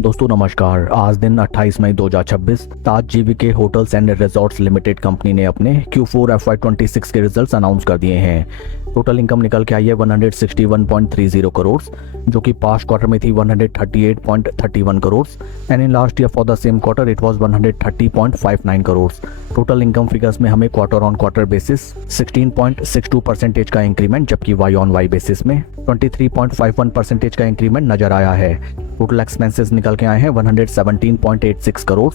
दोस्तों नमस्कार। आज दिन 28 मई 2026 Taj GVK Hotels and Resorts Limited company ने अपने Q4 FY26 के रिजल्ट्स अनाउंस कर दिए हैं। टोटल इनकम निकल के आई है 161.30 करोड़, जो कि पास्ट क्वार्टर में थी 138.31 crore and in last year for the same quarter it was 130.59 crore. Total income figures में हमें क्वार्टर ऑन क्वार्टर बेसिस 16.62% का इंक्रीमेंट, जबकि वाई ऑन वाई बेसिस में 23.51% का इंक्रीमेंट नजर आया है। टोटल एक्सपेंसेस निकल के आए हैं 117.86 करोड़,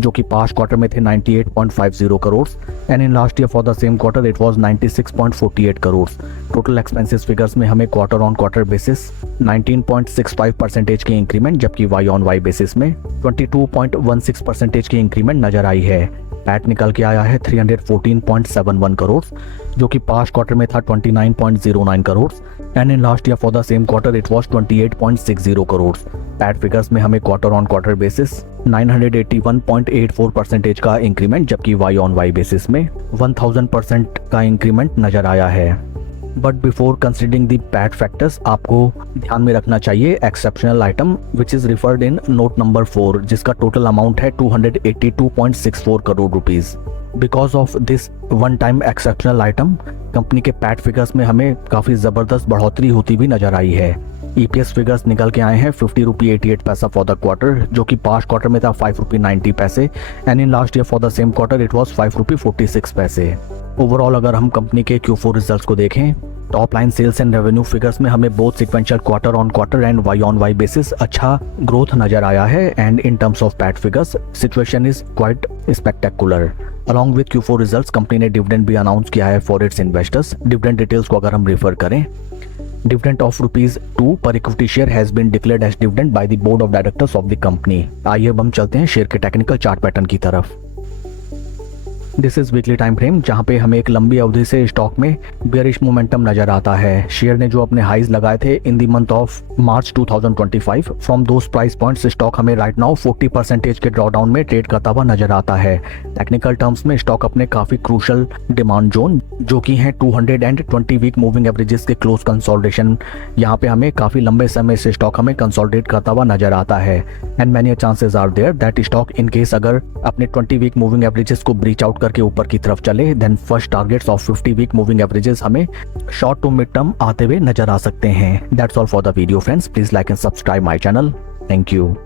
जो कि पास्ट क्वार्टर में थे 98.50 crore and in last year for the same quarter it was 96.48 crore. Total expenses figures में हमें क्वार्टर ऑन क्वार्टर बेसिस 19.65% की इंक्रीमेंट, जबकि वाई ऑन वाई बेसिस में 22.16% की इंक्रीमेंट नजर आई है। पैट निकल के आया है 314.71 करोड़, जो कि पास्ट क्वार्टर में था 29.09 crore and in last year for the same quarter it was 28.60 crore. PAT figures में हमें क्वार्टर ऑन क्वार्टर बेसिस 981.84% का इंक्रीमेंट, जबकि वाई ऑन वाई बेसिस में 1000% का इंक्रीमेंट नजर आया है। But before considering the PAT factors, आपको ध्यान में रखना चाहिए exceptional item which is referred in note number 4, जिसका टोटल अमाउंट है 282.64 crore rupees. Because of this one time exceptional item company के पैट फिगर्स में हमें काफी जबरदस्त बढ़ोतरी होती हुई नजर आई है। EPS फिगर्स निकल के आए हैं 50.88 रुपये फॉर द क्वार्टर, जो कि पास्ट क्वार्टर में था 5.90 रुपये and in last year for the same quarter it was 5.46 रुपये। ओवरऑल अगर हम कंपनी के Q4 रिजल्ट्स को देखें, top line sales and revenue figures में हमें both sequential quarter on quarter and Y on Y basis अच्छा ग्रोथ नजर आया है and in terms of PAT figures situation is quite spectacular. Along with Q4 results company ने dividend भी announce किया है for its investors. Dividend details को अगर हम रेफर करें, dividend of ₹2 per equity share has been declared as dividend by the board of directors of the company। आइए अब हम चलते हैं शेयर के टेक्निकल चार्ट पैटर्न की तरफ। This is weekly time frame, जहां पे हमें एक लंबी अवधि से स्टॉक में बेयरिश मोमेंटम नजर आता है। शेयर ने जो अपने हाईज लगाए थे in the month of March 2025, from those price points stock हमें राइट नाउ 40% के ड्रॉडाउन में ट्रेड करता हुआ नजर आता है। टेक्निकल टर्म्स में स्टॉक अपने काफी क्रूशल डिमांड जोन, जो कि है 220 वीक मूविंग एवरेजेस के क्लोज कंसोलिडेशन, यहाँ पे हमें काफी लंबे समय से स्टॉक हमें कंसोलिडेट करता हुआ नजर आता है and many chances are there that stock in case अगर अपने 20 वीक मूविंग एवरेजेस को ब्रीच आउट के ऊपर की तरफ चले, then first targets of 50 week moving averages हमें शॉर्ट टू मिड टर्म आते हुए नजर आ सकते हैं। That's all for the video friends, please like and subscribe my channel. Thank you.